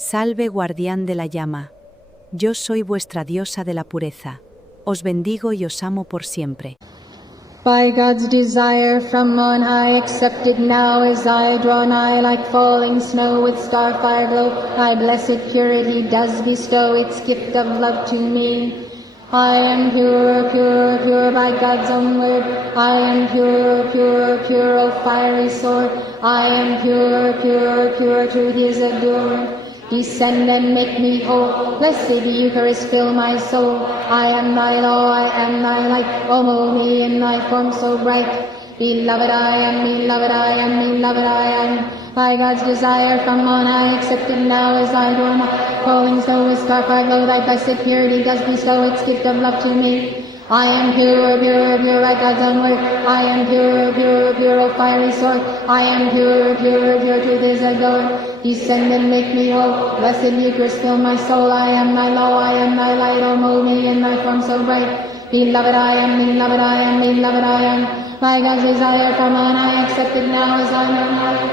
Salve guardián de la llama. Yo soy vuestra diosa de la pureza. Os bendigo y os amo por siempre. By God's desire from on high, accepted now as I draw nigh, like falling snow with starfire glow, thy blessed purity does bestow its gift of love to me. I am pure, pure, pure by God's own word. I am pure, pure, pure, O fiery sword. I am pure, pure, pure, truth is adored. Descend and make me whole. Blessed Eucharist, fill my soul. I am thy law, I am thy light. O mold me in thy form so bright. Beloved I am, beloved I am, beloved I am. By God's desire from on high, accepted now as I draw nigh. Falling snow with starfire glow, thy blessed purity does bestow its gift of love to me. I am pure, pure, pure by God's own word. I am pure, pure, pure, O fiery sword. I am pure, pure, pure, truth is adored. Descend and make me whole. Blessed Eucharist, fill my soul. I am thy law, I am thy light. O mold me in thy form so bright. Beloved I am, beloved I am, beloved I am. By God's desire from on high, accepted now as I know now.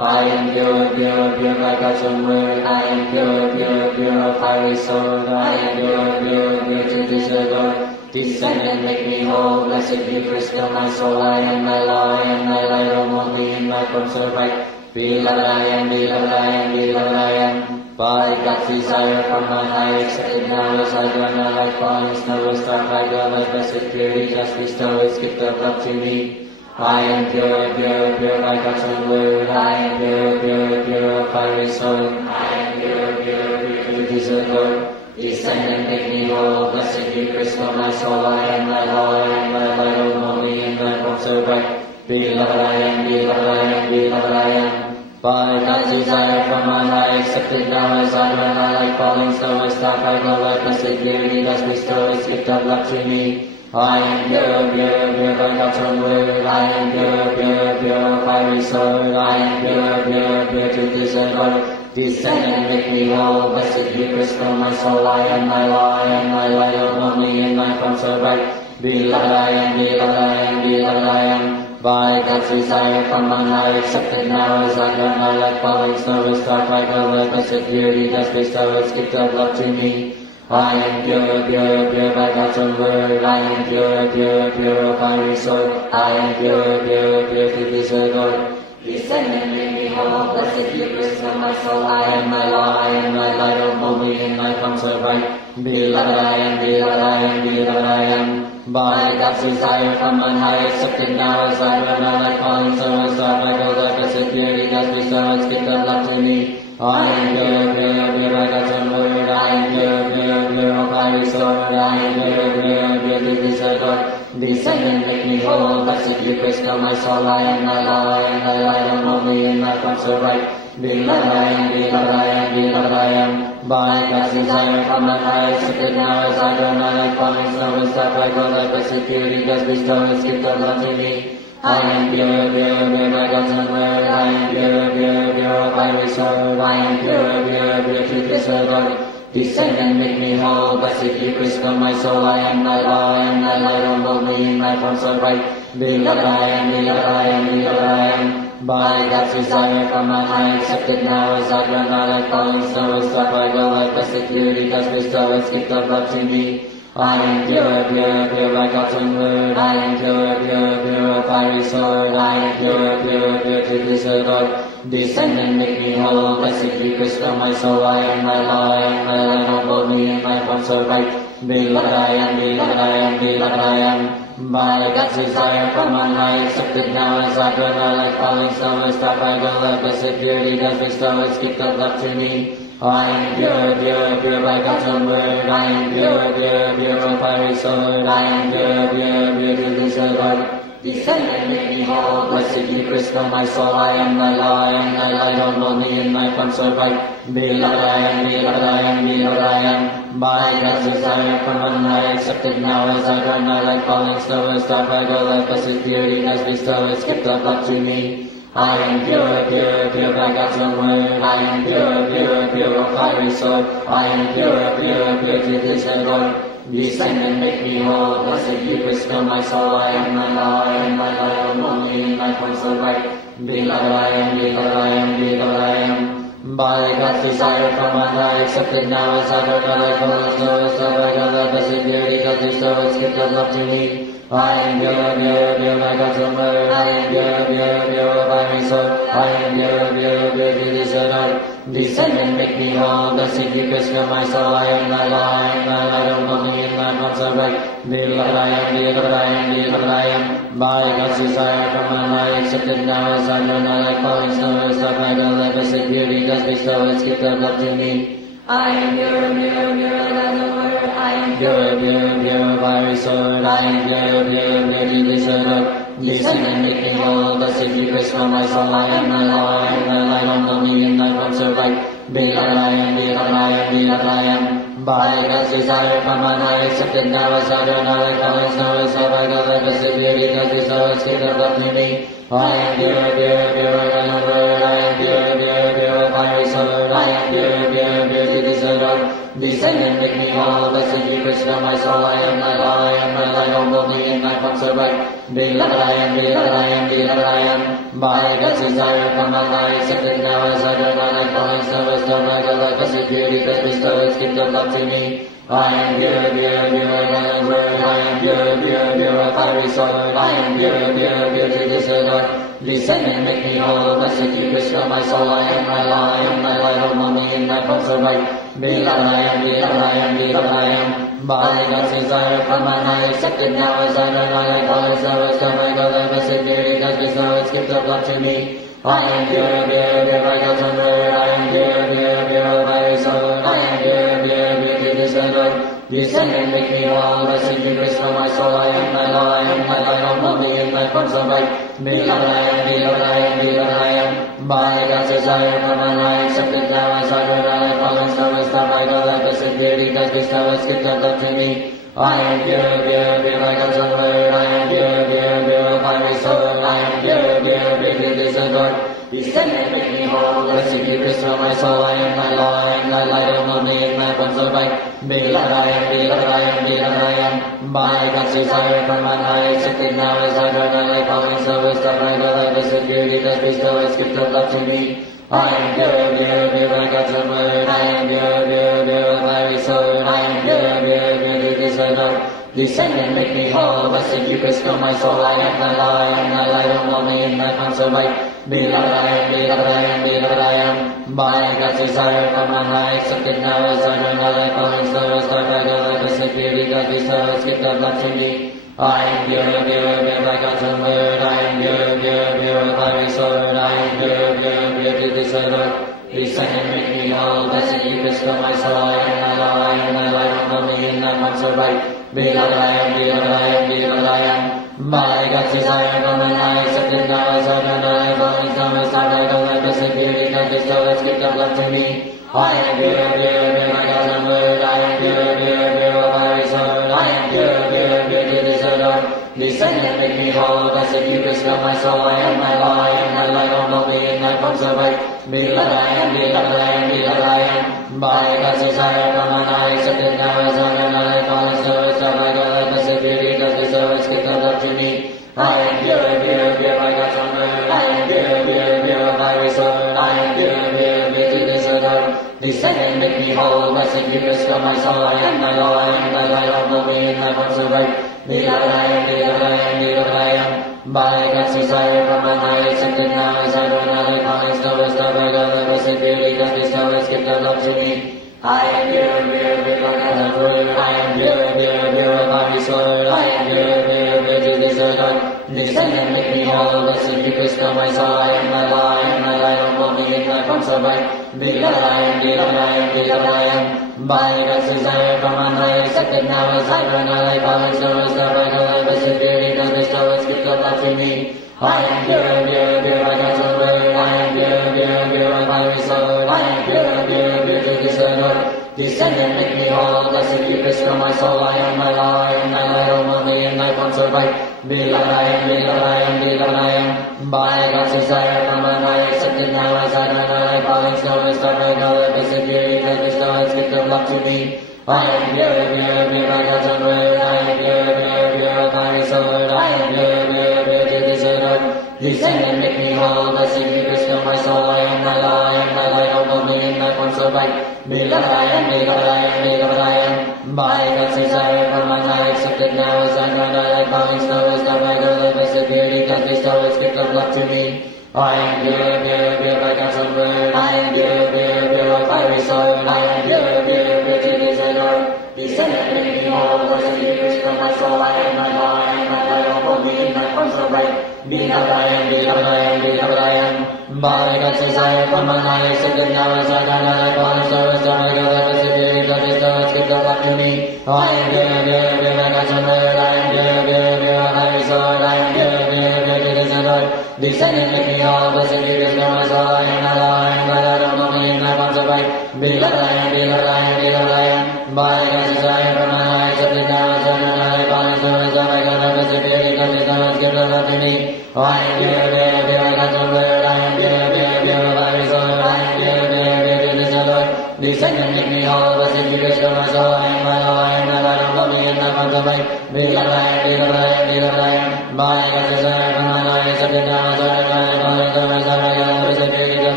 I am pure, pure, pure by God's own word. I am pure, pure, pure, O fiery sword. I am pure, pure, pure, truth is adored. Descend and make me whole. Blessed Eucharist, fill my soul. I am thy law, I am thy light. O mold me in thy form so bright. Beloved I am, beloved I am, beloved I am. By God's desire from on high, accepted now as I draw nigh, like falling snow with starfire glow, thy blessed purity just bestow its gift of love to me. I am pure, pure, pure by God's own word. I am pure, pure, pure, O fiery sword. I am pure, pure, pure, truth is adored. Descend and make me whole. Blessed Eucharist, fill my soul. I am thy law, I am thy light. O mold me in thy form so bright. Beloved I am, beloved I am, beloved I am. By God's desire from on high, accepted now as I draw nigh, like falling snow with starfire glow, thy blessed purity does bestow its gift of love to me. I am pure, pure, pure by God's own word. I am pure, pure, pure, O fiery sword. I am pure, pure, pure, truth is adored. Descend and make me whole. Blessed Eucharist, fill my soul. I am thy law, I am thy light. O mold me in thy form so bright. Beloved I am, beloved I am, beloved I am. By God's desire from on high, accepted now as I draw nigh, like falling snow with starfire glow, thy blessed purity does bestow its gift of love to me. I am pure, pure, pure by God's own word. I am pure, pure, pure, O fiery sword. I am pure, pure, pure, truth is adored. Descend and make me whole. Blessed Eucharist, fill my soul. I am thy law, I am thy light. O mold me in thy form so bright. Beloved I am, beloved I am, beloved I am. By God's desire from on high, accepted now as I draw nigh, like falling snow with starfire glow, thy blessed purity does bestow its gift of love to me. I am pure, pure, pure by God's own word. I am pure, pure, pure, O fiery sword. I am pure, pure, pure, truth is adored. Descend and make me whole. Blessed Eucharist, fill my soul. I am thy law, I am thy light. O mold me in thy form so bright. Beloved I am, beloved I am, beloved I am. By God's desire from on high, accepted now as I draw nigh, like falling snow with starfire glow, thy blessed purity does bestow its gift of love to me. I am pure, pure, pure by God's own word. I am pure, pure, pure, O fiery sword. I am pure, pure, pure, truth is adored. Descend and make me whole. Blessed Eucharist, fill my soul. I am thy law, I am thy light. O mold me in thy form so bright. Beloved I am, beloved I am, beloved I am. By God's desire from on high, accepted now as I draw nigh, like falling snow with starfire glow, thy blessed purity does bestow its gift of love to me. I am pure, pure, pure by God's own word. I am pure, pure, pure, O fiery sword. I am pure, pure, pure, truth is adored. Descend and make me whole. Blessed Eucharist, fill my soul. I am thy law, I am thy light. O mold me in thy form so bright. Beloved I am, beloved I am, beloved I am. By God's desire from on high, accepted now as I draw nigh, like falling snow with starfire glow, thy blessed purity does bestow its gift of love to me. I am pure, pure, pure by God's own word. I am pure, pure, pure, O fiery sword. I am pure, pure, pure, truth is adored. Descend and make me whole. Blessed Eucharist, fill my soul. I am thy law, I am thy light. O mold me in thy form so bright. Beloved I am, beloved I am, beloved I am. By God's desire from on high, accepted now as I draw nigh, like falling snow with starfire glow, thy blessed purity does bestow its gift of love to me. I am pure, pure, pure by God's own word. I am pure, pure, pure, O fiery sword. I am pure, pure, pure, truth is adored. Descend and make me whole. Blessed Eucharist, fill my soul. I am thy law, I am thy light, O only in thy form so bright. Beloved I am, beloved I am, beloved I am. By God's desire from on high, accepted now as I don't know thy fullness, so as love by God, thy blessed purity does bestow its gift of love to me. I am pure, pure, pure, my God's own word. I am pure, pure, pure, by my soul. I am pure, pure, pure, to this earth. Descend and make me whole. Blessed Eucharist, fill my soul. I am thy law, I am thy light, O only in thy form so bright. Beloved I am, beloved I am, beloved I am. By God's desire from on high, accepted now as I know not like falling snow, as love by God, thy blessed purity does bestow its gift of love to me. I am pure, pure, pure, like God's own word. I am Pure, pure, pure, fiery sword. I am pure, pure, pure, to this earth. Descend and make me whole. Blessed Eucharist, fill my soul. I am thy law, I am thy light, O only in thy form so bright. Beloved I am, beloved I am, beloved I am. By God's desire from on high, accepted now as I don't know like falling snow, as love by God, thy blessed purity does bestow its gift of love to me. I am pure, pure, pure, like God's own word. I am pure, pure, pure, fiery sword. I am pure, pure, pure, to this earth. Descend and make me whole. Blessed Eucharist, fill my soul. I am thy law, I am thy light, O only in thy form so bright. Beloved I am, beloved I am, beloved I am. By God's desire from on high, accepted now as I don't know like falling snow, as love by God, thy blessed purity does bestow its gift of love to me. I am pure, pure, pure, like God's word. I am pure, pure, pure, fiery sword. I am pure, pure, pure, to this earth. Descend and make me whole. Blessed Eucharist, fill my soul. I am thy law, I am thy light, O only in thy form so bright. Beloved I am, beloved I am, beloved I am. By God's desire from on high, accepted now as I know not like falling snow, as love by God, thy blessed purity does bestow its gift of love to me. I am pure, pure, pure, by God's own word. I am pure, pure, pure, by his sword. I am pure, pure, pure, to this earth. Descend and make me whole. Blessed Eucharist, fill my soul. I am thy law, I am thy light, O only in thy form so bright. Beloved I am, beloved I am, beloved I am. By God's desire from on high, accepted now as I don't know like falling snow, as love by God, thy blessed purity does bestow its gift of love to me. I am pure, pure, pure, like God's own word. I am pure, pure, pure, fiery sword. I am pure, pure, pure, to this earth. Descend and make me whole. Blessed Eucharist, fill my soul. I am thy law, I am thy light, O only in thy form so bright. Beloved I am, beloved I am, beloved I am. By God's desire from on high, accepted now as I don't know like falling snow, as love by God, thy blessed purity does bestow its gift of love to me. I am pure, pure, pure, like God's own word. I am pure, pure, pure, fiery sword. I am pure, pure, pure, to this earth. Descend and make me whole. Blessed Eucharist, fill my soul. I am thy law, I am thy light, O only in thy form so bright. Beloved I am, beloved I am, beloved I am. By God's desire from on high, accepted now as I don't know like falling snow, as love by God, thy blessed purity does bestow its gift of love to me. I am pure, pure, pure, by God's own word. I am pure, pure, pure, fiery sword. I am pure, pure, pure, to this earth. Descend and make me whole. Blessed Eucharist, fill my soul. I am thy law, I am thy light, O only in thy form so bright. Beloved I am, beloved I am, beloved I am. By God's desire from on high, accepted now as I don't know like falling snow, as love by God, thy blessed purity does bestow its gift of love to me. I am pure, pure, pure, by God's own word. I am pure, pure, pure, fiery sword. I am pure, pure, pure, to this earth. Descend and make me whole. Blessed Eucharist, fill my soul. I am thy law, I am thy light, O only in thy form so bright. Beloved I am, beloved I am, beloved I am. By God's desire from on high, accepted now as I don't know like falling snow, as love by God, thy blessed purity does bestow its gift of love to me. I am pure, pure, pure, by God's own word. I am pure, pure, pure, fiery sword. I am pure, pure, pure, to this earth. Descend and make me whole. Blessed Eucharist, fill my soul. I am thy law, I am thy light, O only in thy form so bright. Beloved I am, beloved I am, beloved I am. By God's desire from on high, accepted now as I don't know like falling snow, as love by God, thy blessed purity does bestow its gift of love to me. I am pure, pure, pure, like God's word. I am pure, pure, pure, fiery sword. I am pure, pure, pure, to this earth. Descend and make me whole. Blessed Eucharist, fill my soul. I am thy law, I am thy light, O only in thy form so bright. Beloved I am, beloved I am, beloved I am. By God's desire from on high, accepted now as I don't know like falling snow, as love by God, thy blessed purity does bestow its gift of love to me. I am pure, pure, pure, by God's own word. I am pure, pure, pure, fiery sword. I am pure, pure, pure, to this earth. Descend and make me whole. Blessed Eucharist, fill my soul. I am thy law, I am thy light, O only in thy form so bright. Beloved I am, beloved I am, beloved I am. By God's desire from on high, accepted now as I don't know like falling snow, as love by God, thy blessed purity does bestow its gift of love to me. I am pure, pure, pure like God's own word. I am pure, pure, pure, fiery sword. I am pure, pure, pure to this earth. Descend and make me whole. Blessed be Christ, my soul. I am thy law, I am thy light. Humble me in thy form so bright. Beloved I am, beloved I am, beloved I am. By God's desire from on high, accepted now as I run, I like falling snow, as the bright of the blessed purity does bestow its gift of love to me. I am pure, pure, pure by God's own word. I am pure, pure, pure like fiery sword. I am pure, pure, pure to this Lord. Descend and make me whole, blessed be Christ from my soul. I am thy law, I am thy light, humble me in thy form so bright. Beloved I am, beloved I am, beloved I am. By God's desire from on high, accepted now as I die, I fall so as the light of the blessed purity does bestow its gift of love to me. I am pure, pure, pure by God's own word. I am pure, pure, pure like fiery sword. I am pure, pure, pure to this Lord. Descend and make me whole, blessed be Christ from my soul. I am thy law, I am thy light, humble me in thy form so bright. Beloved I am, beloved I am, beloved I am. By God's desire from on high, accepted now as I die, I fall so as the light of the blessed purity does bestow its gift of love to me. I am pure, pure, pure by God's own word. I am pure, pure, pure like fiery sword. I am pure, pure, pure to this Lord. Descend and make me whole, blessed be Christ from my soul. I am thy law, I am thy light, humble me in thy form so bright. Beloved I am, beloved I am, beloved I am. By God's desire from on high, accepted now as I die, I fall so as the light of the blessed purity does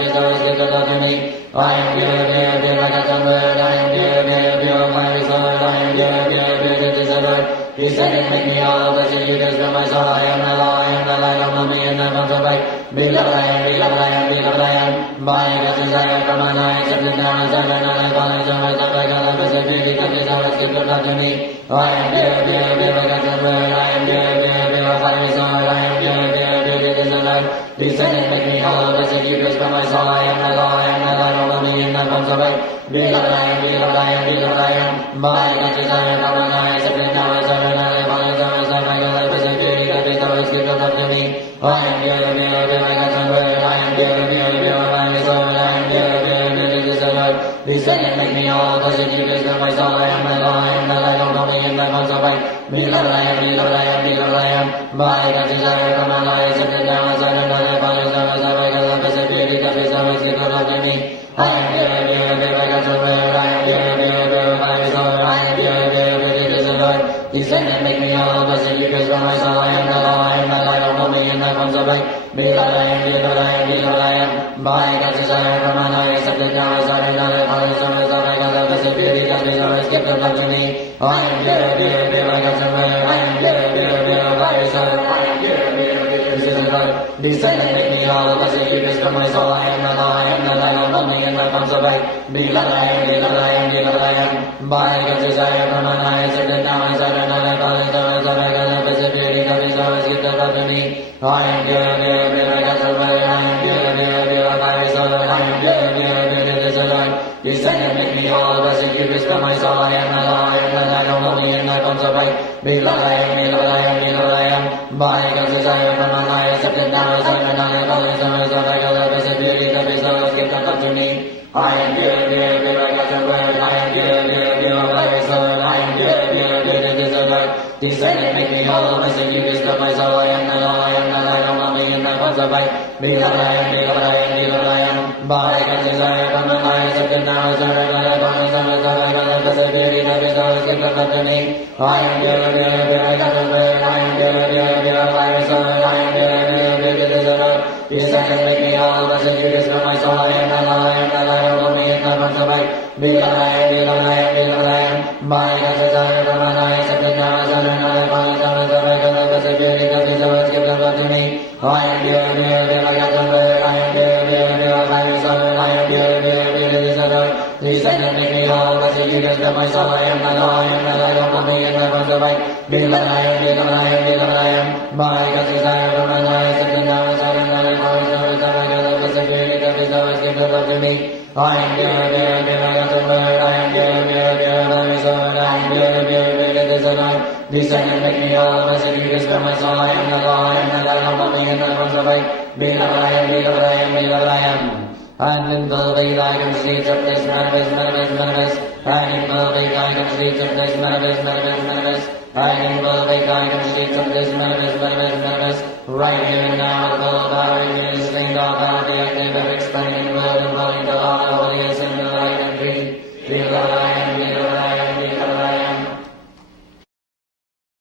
bestow its gift of love to me. I am pure, pure, pure by God's own word. I am pure, pure, pure like fiery sword. I am pure, pure, pure to this Lord. Descend and make me whole, blessed be Christ from my soul. I am thy law, I am thy light, humble me in thy form so bright. Beloved I am, beloved I am, beloved I am. By God's desire from on high, accepted now as I die, I fall so as the light of the blessed purity does bestow its gift of love to me. I am pure, pure, pure by God's own word. I am pure, pure, pure like fiery sword. I am pure, pure, pure to this Lord. Descend and make me whole, blessed be Christ from my soul. I am thy law, I am thy light, humble me in thy form so bright. Beloved I am, beloved I am, beloved I am. By God's desire from on high, accepted now as I die, I fall so as the light of the blessed purity does bestow its gift of love to me. I am pure, pure, pure by God's own word. I am pure, pure, pure like fiery sword. I am pure, pure, pure to this Lord. Descend and make me whole, blessed be Christ from my soul. I am thy law, I am thy light, humble me in thy form so bright. Beloved I am, beloved I am, beloved I am. By God's desire from on high, accepted now as I die, I fall so as the light of the blessed purity does bestow its gift of love to me. I am pure, pure, pure by God's own word. I am pure, pure, pure like fiery sword. I am pure, pure, pure to this Lord. Descend and make me whole, blessed be Christ from my soul. I am thy law, I am thy light, humble me in thy form so bright. Beloved I am, beloved I am, beloved I am. By God's desire from on high, accepted now as I die, I fall so as the light of the blessed purity does bestow its gift of love to me. I am pure, pure, pure by God's own word. I am pure, pure, pure like fiery sword. I am pure, pure, pure to this Lord. Descend and make me whole, blessed be Christ from my soul. I am thy law, I am thy light, humble me in thy form so bright. Beloved I am, beloved I am, beloved I am. By God's desire from on high, accepted now as I die, I fall so as the light of the blessed purity does bestow its gift of love to me. I am pure, pure, pure by God's own word. I am pure, pure, pure like fiery sword. I am pure, pure, pure to this Lord. Descend and make me whole, blessed be Christ from my soul. I am thy law, I am thy light, humble me in thy form so bright. Beloved I am, beloved I am, beloved I am. By God's desire from on high, accepted now as I die, I fall so as the light of the blessed purity does bestow its gift of love to me. I am pure, pure, pure by God's own word. I am pure, pure, pure like fiery sword. I am pure, pure, pure to this Lord. Descend and make me whole, blessed be Christ from my soul. I am thy law, I am thy light, humble me in thy form so bright. Beloved I am, beloved I am, beloved I am. By God's desire from on high, accepted now as I die, I fall so as the light of the blessed purity does bestow its gift of love to me. I am pure, pure, pure by God's own word. I am pure, pure, pure like fiery sword. I am pure, pure, pure to this Lord. Descend and make me whole, blessed be Christ from my soul. I am thy law, I am thy light, humble me in thy form so bright. Beloved I am, beloved I am, beloved I am. By God's desire from on high, accepted now as I die, I fall so as the light of the blessed purity does bestow its gift of love to me. I am pure, pure, pure by God's own word. I am pure, pure, pure like fiery sword. I am pure, pure, pure to this Lord. Descend and make me whole, blessed be Christ from my soul. I am thy law, I am thy light, humble me in thy form so bright. Beloved I am, beloved I am, beloved I am. By God's desire from on high, accepted now as I die, I fall so as the light of the blessed purity does bestow its gift of love to me. I am pure, pure, pure by God's own word. I am pure, pure, pure like fiery sword. I am pure, pure, pure to this Lord. Descend and make me whole, blessed be Christ from my soul. I am thy law, I am thy light, humble me in thy form so bright. Beloved I am, beloved I am, beloved I am. And in the way thy streets of this manifest, manifest, manifest. And in the way thy streets of this manifest, manifest, manifest. And in the way thy streets of this manifest, manifest, manifest. Right here and now, with all power, it is slain, all power.